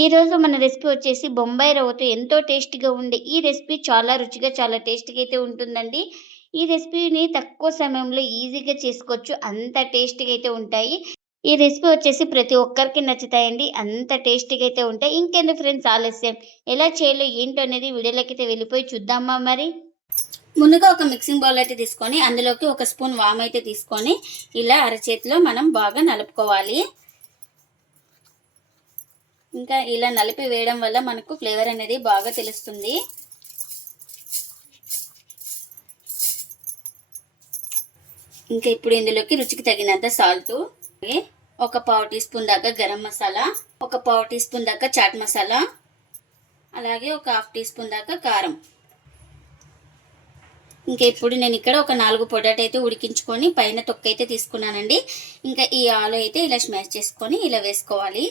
ఈరోజు మన రెసిపీ వచ్చేసి బొంబాయి రవ్వతో ఎంతో టేస్టీగా ఉండే ఈ రెసిపీ చాలా రుచిగా, చాలా టేస్టీగా అయితే ఉంటుందండి. ఈ రెసిపీని తక్కువ సమయంలో ఈజీగా చేసుకోవచ్చు. అంత టేస్టీగా అయితే ఉంటాయి. ఈ రెసిపీ వచ్చేసి ప్రతి ఒక్కరికి నచ్చుతాయండి. అంత టేస్టీగా అయితే ఉంటాయి. ఇంకెందుకు ఫ్రెండ్స్ ఆలస్యం, ఎలా చేయాలో ఏంటో అనేది వీడియోలోకైతే వెళ్ళిపోయి చూద్దామా మరి. ముందుగా ఒక మిక్సింగ్ బౌల్ అయితే తీసుకొని అందులోకి ఒక స్పూన్ వామ్ అయితే తీసుకొని ఇలా అరచేతిలో మనం బాగా నలుపుకోవాలి. ఇంకా ఇలా నలిపి వేయడం వల్ల మనకు ఫ్లేవర్ అనేది బాగా తెలుస్తుంది. ఇంకా ఇప్పుడు ఇందులోకి రుచికి తగినంత సాల్ట్, ఒక పావు టీ స్పూన్ దాకా గరం మసాలా, ఒక పావు టీ స్పూన్ దాకా చాట్ మసాలా, అలాగే ఒక హాఫ్ టీ స్పూన్ దాకా కారం. ఇంకా ఇప్పుడు నేను ఇక్కడ ఒక 4 పొటాటో అయితే ఉడికించుకొని పైన తొక్క అయితే తీసుకున్నానండి. ఇంకా ఈ ఆలు అయితే ఇలా స్మాష్ చేసుకొని ఇలా వేసుకోవాలి.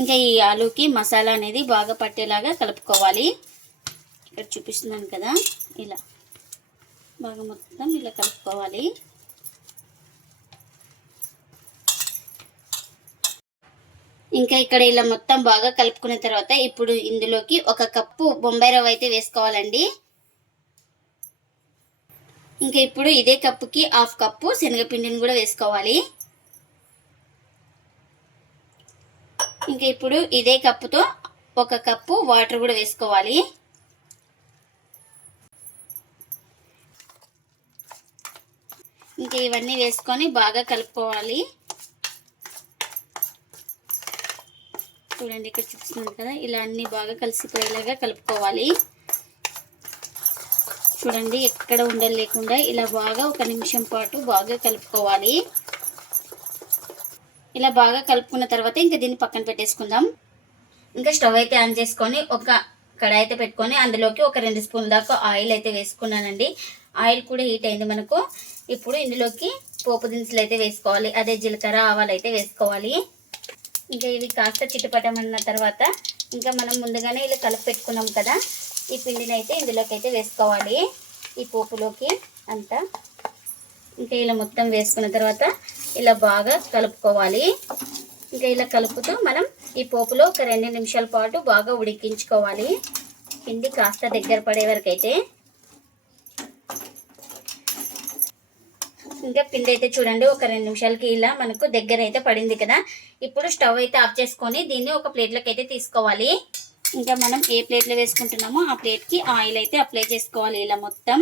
ఇంకా ఈ ఆలూకి మసాలా అనేది బాగా పట్టేలాగా కలుపుకోవాలి. ఇక్కడ చూపిస్తున్నాను కదా, ఇలా బాగా మొత్తం ఇలా కలుపుకోవాలి. ఇంకా ఇక్కడ ఇలా మొత్తం బాగా కలుపుకున్న తర్వాత ఇప్పుడు ఇందులోకి 1 కప్పు బొంబాయి రవ్వ అయితే వేసుకోవాలండి. ఇంకా ఇప్పుడు ఇదే కప్పుకి హాఫ్ కప్పు శనగపిండిని కూడా వేసుకోవాలి. ఇంకా ఇప్పుడు ఇదే కప్పుతో 1 కప్పు వాటర్ కూడా వేసుకోవాలి. ఇంకా ఇవన్నీ వేసుకొని బాగా కలుపుకోవాలి. చూడండి ఇక్కడ చూపిస్తున్నాను కదా, ఇలా అన్ని బాగా కలిసిపోయేలాగా కలుపుకోవాలి. చూడండి ఎక్కడ ఉండలు లేకుండా ఇలా బాగా 1 నిమిషం పాటు బాగా కలుపుకోవాలి. ఇలా బాగా కలుపుకున్న తర్వాత ఇంకా దీన్ని పక్కన పెట్టేసుకుందాం. ఇంకా స్టవ్ అయితే ఆన్ చేసుకొని ఒక కడాయి అయితే పెట్టుకొని అందులోకి ఒక 2 స్పూన్ల దాకా ఆయిల్ అయితే వేసుకున్నానండి. ఆయిల్ కూడా హీట్ అయింది మనకు. ఇప్పుడు ఇందులోకి పోపు దినుసులు అయితే వేసుకోవాలి. అదే జీలకర్ర, ఆవాలు అయితే వేసుకోవాలి. ఇంకా ఇవి కాస్త చిట్టుపట్టమన్న తర్వాత ఇంకా మనం ముందుగానే ఇలా కలిపి పెట్టుకున్నాం కదా, ఈ పిండిని అయితే ఇందులోకి అయితే వేసుకోవాలి. ఈ పోపులోకి అంతా ఇంకా ఇలా మొత్తం వేసుకున్న తర్వాత ఇలా బాగా కలుపుకోవాలి. ఇంకా ఇలా కలుపుతూ మనం ఈ పోపులో ఒక 2 నిమిషాల పాటు బాగా ఉడికించుకోవాలి. పిండి కాస్త దగ్గర పడే వరకు అయితే. ఇంకా పిండి అయితే చూడండి ఒక 2 నిమిషాలకి ఇలా మనకు దగ్గర అయితే పడింది కదా. ఇప్పుడు స్టవ్ అయితే ఆఫ్ చేసుకొని దీన్ని ఒక ప్లేట్లోకి అయితే తీసుకోవాలి. ఇంకా మనం ఏ ప్లేట్లో వేసుకుంటున్నామో ఆ ప్లేట్కి ఆయిల్ అయితే అప్లై చేసుకోవాలి. ఇలా మొత్తం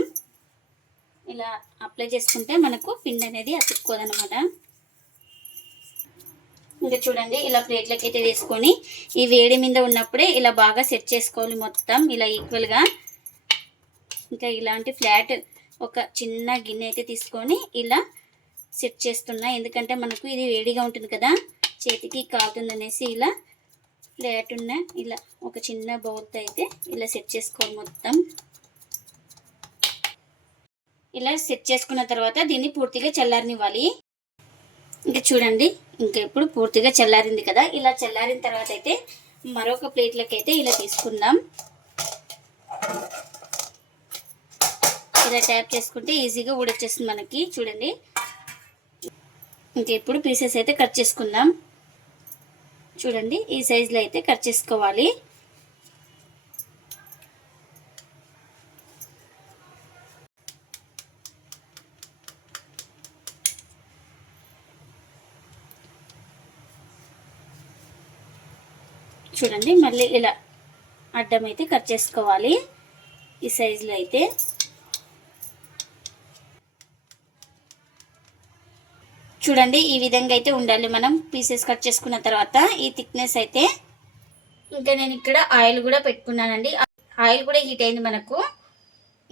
ఇలా అప్లై చేసుకుంటే మనకు పిండి అనేది అతుక్కోదనమాట. ఇంకా చూడండి ఇలా ప్లేట్లోకి అయితే వేసుకొని ఈ వేడి మీద ఉన్నప్పుడే ఇలా బాగా సెట్ చేసుకోవాలి మొత్తం ఇలా ఈక్వల్గా. ఇంకా ఇలాంటి ఫ్లాట్ ఒక చిన్న గిన్నె అయితే తీసుకొని ఇలా సెట్ చేస్తున్నా, ఎందుకంటే మనకు ఇది వేడిగా ఉంటుంది కదా, చేతికి కాలుతుంది అనేసి ఇలా ఫ్లాట్ ఉన్న ఇలా ఒక చిన్న బౌల్తో అయితే ఇలా సెట్ చేసుకోవాలి మొత్తం. ఇలా సెట్ చేసుకున్న తర్వాత దీన్ని పూర్తిగా చల్లారనివ్వాలి. ఇంకా చూడండి ఇంకా ఇప్పుడు పూర్తిగా చల్లారింది కదా, ఇలా చల్లారిన తర్వాత అయితే మరొక ప్లేట్లోకి అయితే ఇలా తీసుకుందాం. ఇలా ట్యాప్ చేసుకుంటే ఈజీగా ఊడొచ్చేస్తుంది మనకి. చూడండి ఇంకా ఇప్పుడు పీసెస్ అయితే కట్ చేసుకుందాం. చూడండి ఈ సైజులో అయితే కట్ చేసుకోవాలి. చూడండి మళ్ళీ ఇలా అడ్డం అయితే కట్ చేసుకోవాలి ఈ సైజులో అయితే. చూడండి ఈ విధంగా అయితే ఉండాలి మనం పీసెస్ కట్ చేసుకున్న తర్వాత ఈ థిక్నెస్ అయితే. ఇంకా నేను ఇక్కడ ఆయిల్ కూడా పెట్టుకున్నానండి. ఆయిల్ కూడా హీట్ అయింది మనకు.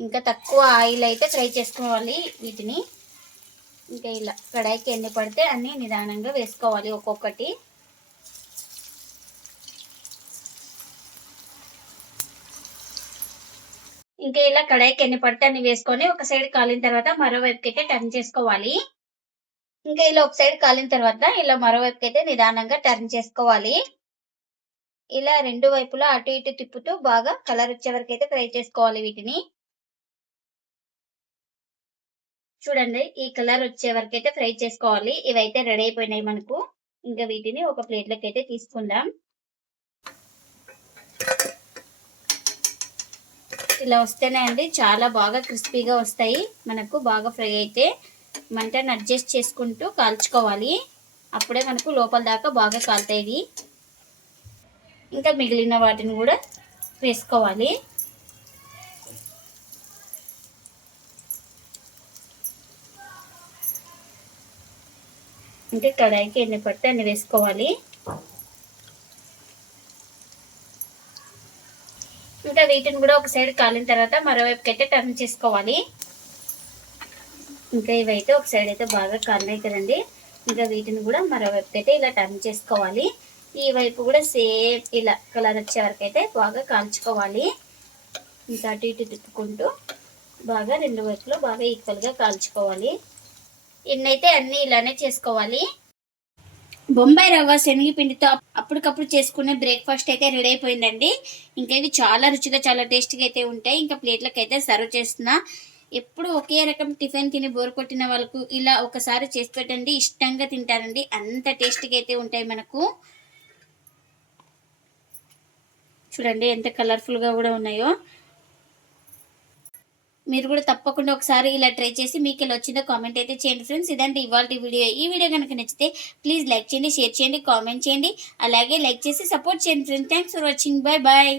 ఇంకా తక్కువ ఆయిల్ అయితే ఫ్రై చేసుకోవాలి వీటిని. ఇంకా ఇలా కడాయికి ఎన్ని పడితే అన్ని నిదానంగా వేసుకోవాలి ఒక్కొక్కటి. ఇంకా ఇలా కడాయికి ఎన్ని పడితే అన్ని వేసుకొని ఒక సైడ్ కాలిన తర్వాత మరోవైపుకి అయితే టర్న్ చేసుకోవాలి. ఇంకా ఇలా ఒక సైడ్ కాలిన తర్వాత ఇలా మరోవైపుకి అయితే నిదానంగా టర్న్ చేసుకోవాలి. ఇలా 2 వైపులా అటు ఇటు తిప్పుతూ బాగా కలర్ వచ్చే వరకు అయితే ఫ్రై చేసుకోవాలి వీటిని. చూడండి ఈ కలర్ వచ్చే వరకు అయితే ఫ్రై చేసుకోవాలి. ఇవైతే రెడీ అయిపోయినాయి మనకు. ఇంకా వీటిని ఒక ప్లేట్లోకి అయితే తీసుకుందాం. ఇలా వస్తేనే అండి చాలా బాగా క్రిస్పీగా వస్తాయి. మనకు బాగా ఫ్రై అయితే మంటను అడ్జస్ట్ చేసుకుంటూ కాల్చుకోవాలి. అప్పుడే మనకు లోపల దాకా బాగా కాలుతాయి. ఇంకా మిగిలిన వాటిని కూడా వేసుకోవాలి. ఇంకా కడాయికి ఎన్ని పడితే అన్ని వేసుకోవాలి. ఇంకా వీటిని కూడా ఒక సైడ్ కాలిన తర్వాత మరోవైపుకి అయితే టర్న్ చేసుకోవాలి. ఇంకా ఇవైతే ఒక సైడ్ అయితే బాగా కాలినాయి కదండి. ఇంకా వీటిని కూడా మరోవైపుకి అయితే ఇలా టర్న్ చేసుకోవాలి. ఈ వైపు కూడా సేమ్ ఇలా కలర్ వచ్చే వరకు అయితే బాగా కాల్చుకోవాలి. ఇంకా అటు ఇటు తిప్పుకుంటూ బాగా రెండు వైపులో బాగా ఈక్వల్గా కాల్చుకోవాలి. ఇన్నైతే అన్నీ ఇలానే చేసుకోవాలి. బొంబాయి రవ్వ శనగపిండితో అప్పటికప్పుడు చేసుకునే బ్రేక్ఫాస్ట్ అయితే రెడీ అయిపోయిందండి. ఇంకా ఇవి చాలా రుచిగా చాలా టేస్టీగా అయితే ఉంటాయి. ఇంకా ప్లేట్లకు అయితే సర్వ్ చేస్తున్నా. ఎప్పుడు ఒకే రకం టిఫిన్ తిని బోర్ కొట్టిన వాళ్ళకు ఇలా ఒకసారి చేసి పెట్టండి, ఇష్టంగా తింటారండి. అంత టేస్టీగా అయితే ఉంటాయి మనకు. చూడండి ఎంత కలర్ఫుల్గా కూడా ఉన్నాయో. మీరు కూడా తప్పకుండా ఒకసారి ఇలా ట్రై చేసి మీకు ఇలా వచ్చిందో కామెంట్ అయితే చేయండి ఫ్రెండ్స్. ఇదంటే ఇవాళ వీడియో. ఈ వీడియో కనుక నచ్చితే ప్లీజ్ లైక్ చేయండి, షేర్ చేయండి, కామెంట్ చేయండి. అలాగే లైక్ చేసి సపోర్ట్ చేయండి friends. Thanks for watching. Bye bye.